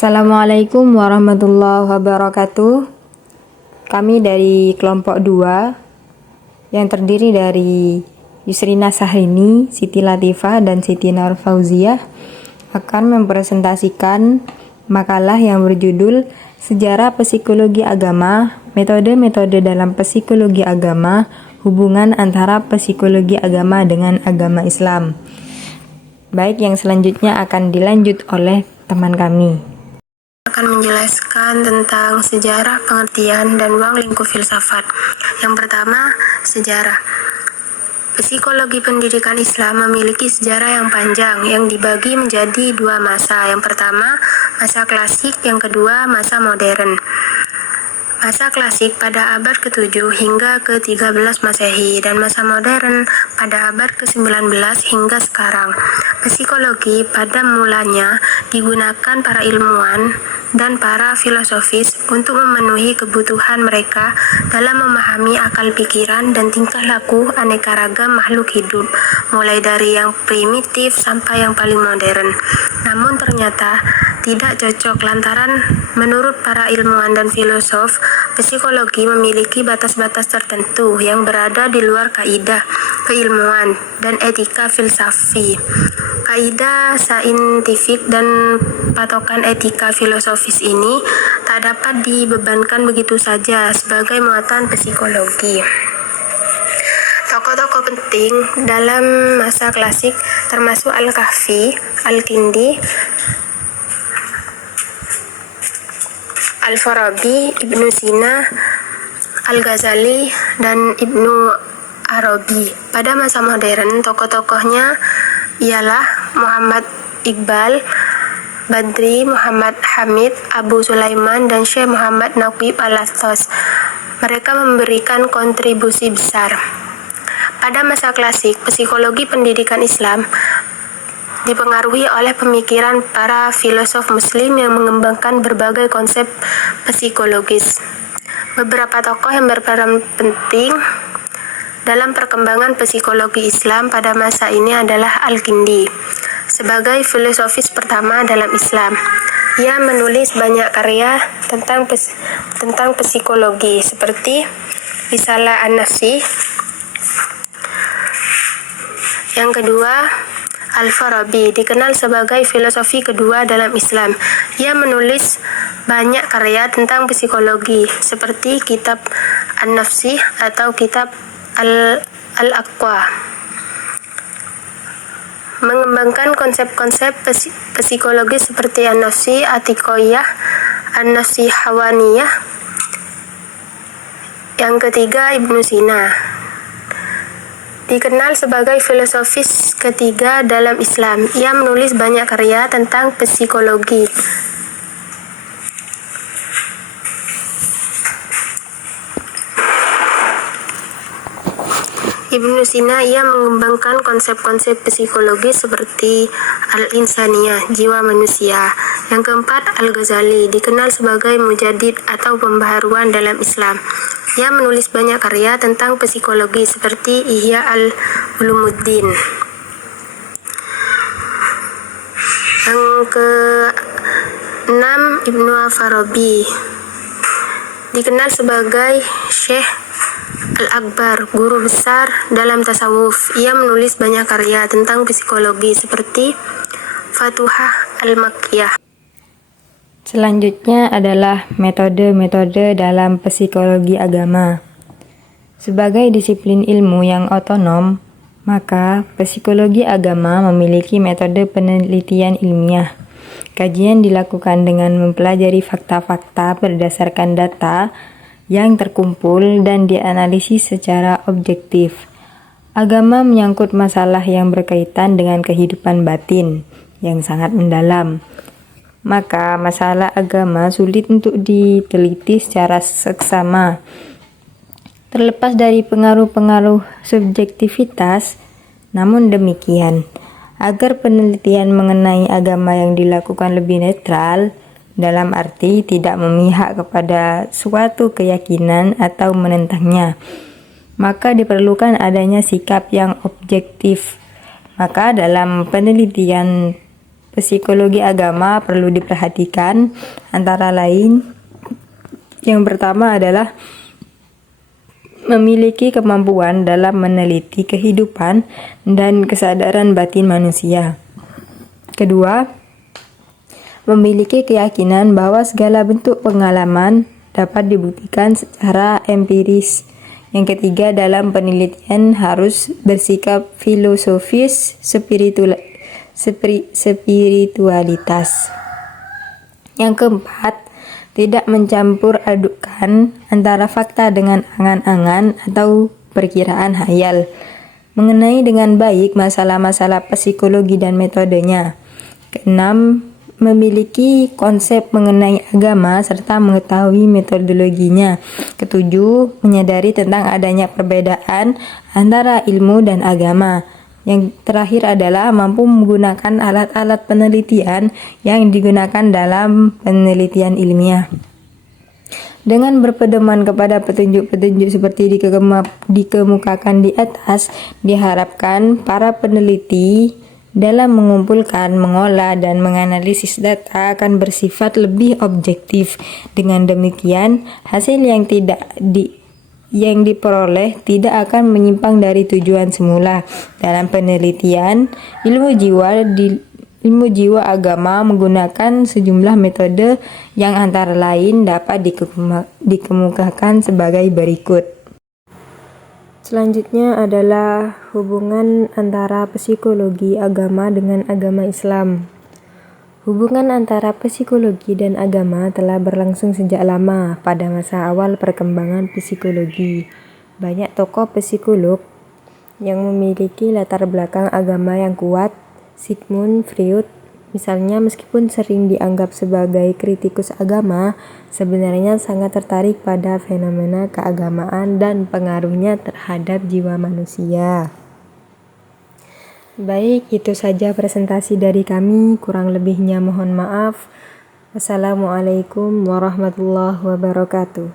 Assalamualaikum warahmatullahi wabarakatuh. Kami dari kelompok 2 yang terdiri dari Yusrina Sahrini, Siti Latifah, dan Siti Nur Fauziah akan mempresentasikan makalah yang berjudul Sejarah Psikologi Agama, Metode-metode dalam Psikologi Agama, Hubungan antara Psikologi Agama dengan Agama Islam. Baik, yang selanjutnya akan dilanjut oleh teman kami. Akan menjelaskan tentang sejarah, pengertian, dan ruang lingkup filsafat. Yang pertama, sejarah. Psikologi pendidikan Islam memiliki sejarah yang panjang yang dibagi menjadi dua masa. Yang pertama, masa klasik, yang kedua, masa modern. Masa klasik pada abad ke-7 hingga ke-13 Masehi dan masa modern pada abad ke-19 hingga sekarang. Psikologi pada mulanya digunakan para ilmuwan dan para filosofis untuk memenuhi kebutuhan mereka dalam memahami akal pikiran dan tingkah laku aneka ragam makhluk hidup, mulai dari yang primitif sampai yang paling modern. Namun ternyata tidak cocok lantaran menurut para ilmuwan dan filosof, psikologi memiliki batas-batas tertentu yang berada di luar kaidah keilmuan dan etika filsafi. Kaidah saintifik dan patokan etika filosofis ini tak dapat dibebankan begitu saja sebagai muatan psikologi. Tokoh-tokoh penting dalam masa klasik termasuk Al-Kahfi, Al-Kindi, Al-Farabi, Ibnu Sina, Al-Ghazali, dan Ibnu Arabi. Pada masa modern, tokoh-tokohnya ialah Muhammad Iqbal, Badri, Muhammad Hamid, Abu Sulaiman, dan Syekh Muhammad Naqib Al-Astos. Mereka memberikan kontribusi besar. Pada masa klasik, psikologi pendidikan Islam dipengaruhi oleh pemikiran para filosof muslim yang mengembangkan berbagai konsep psikologis. Beberapa tokoh yang berperan penting dalam perkembangan psikologi Islam pada masa ini adalah Al-Kindi. Sebagai filosofis pertama dalam Islam, ia menulis banyak karya tentang psikologi seperti Risalah An-Nafsi. Yang kedua, Al-Farabi dikenal sebagai filosofi kedua dalam Islam. Ia menulis banyak karya tentang psikologi seperti kitab An-Nafsi atau kitab Al-Aqwa. Mengembangkan konsep-konsep psikologi seperti An-Nafsi Atiqoiyah, An-Nafsi Hawaniyah. Yang ketiga, Ibnu Sina dikenal sebagai filosofis ketiga dalam Islam. Ia menulis banyak karya tentang psikologi. Ibnu Sina ia mengembangkan konsep-konsep psikologi seperti al-insaniyah, jiwa manusia. Yang keempat, Al-Ghazali dikenal sebagai mujaddid atau pembaharuan dalam Islam. Ia menulis banyak karya tentang psikologi seperti Ihya al-Ulumuddin. Yang ke-6, Ibnu Farabi dikenal sebagai Syekh Al-Akbar, guru besar dalam tasawuf. Ia menulis banyak karya tentang psikologi seperti Fatuhah Al-Makkiyah. Selanjutnya adalah metode-metode dalam psikologi agama. Sebagai disiplin ilmu yang otonom, maka psikologi agama memiliki metode penelitian ilmiah. Kajian dilakukan dengan mempelajari fakta-fakta berdasarkan data yang terkumpul dan dianalisis secara objektif. Agama menyangkut masalah yang berkaitan dengan kehidupan batin yang sangat mendalam. Maka masalah agama sulit untuk diteliti secara seksama. Terlepas dari pengaruh-pengaruh subjektivitas, namun demikian, agar penelitian mengenai agama yang dilakukan lebih netral, dalam arti tidak memihak kepada suatu keyakinan atau menentangnya, maka diperlukan adanya sikap yang objektif. Maka dalam penelitian psikologi agama perlu diperhatikan, antara lain yang pertama adalah memiliki kemampuan dalam meneliti kehidupan dan kesadaran batin manusia. Kedua, memiliki keyakinan bahwa segala bentuk pengalaman dapat dibuktikan secara empiris. Yang ketiga, dalam penelitian harus bersikap filosofis spiritualitas. Yang keempat, tidak mencampur adukan antara fakta dengan angan-angan atau perkiraan hayal. Mengenai dengan baik masalah-masalah psikologi dan metodenya. Keenam, memiliki konsep mengenai agama serta mengetahui metodologinya. Ketujuh, menyadari tentang adanya perbedaan antara ilmu dan agama. Yang terakhir adalah mampu menggunakan alat-alat penelitian yang digunakan dalam penelitian ilmiah. Dengan berpedoman kepada petunjuk-petunjuk seperti dikemukakan di atas, diharapkan para peneliti dalam mengumpulkan, mengolah, dan menganalisis data akan bersifat lebih objektif. Dengan demikian, hasil yang diperoleh tidak akan menyimpang dari tujuan semula. Dalam penelitian, ilmu jiwa agama menggunakan sejumlah metode yang antara lain dapat dikemukakan sebagai berikut. Selanjutnya adalah hubungan antara psikologi agama dengan agama Islam. Hubungan antara psikologi dan agama telah berlangsung sejak lama pada masa awal perkembangan psikologi. Banyak tokoh psikolog yang memiliki latar belakang agama yang kuat. Sigmund Freud, misalnya, meskipun sering dianggap sebagai kritikus agama, sebenarnya sangat tertarik pada fenomena keagamaan dan pengaruhnya terhadap jiwa manusia. Baik, itu saja presentasi dari kami. Kurang lebihnya mohon maaf. Wassalamualaikum warahmatullahi wabarakatuh.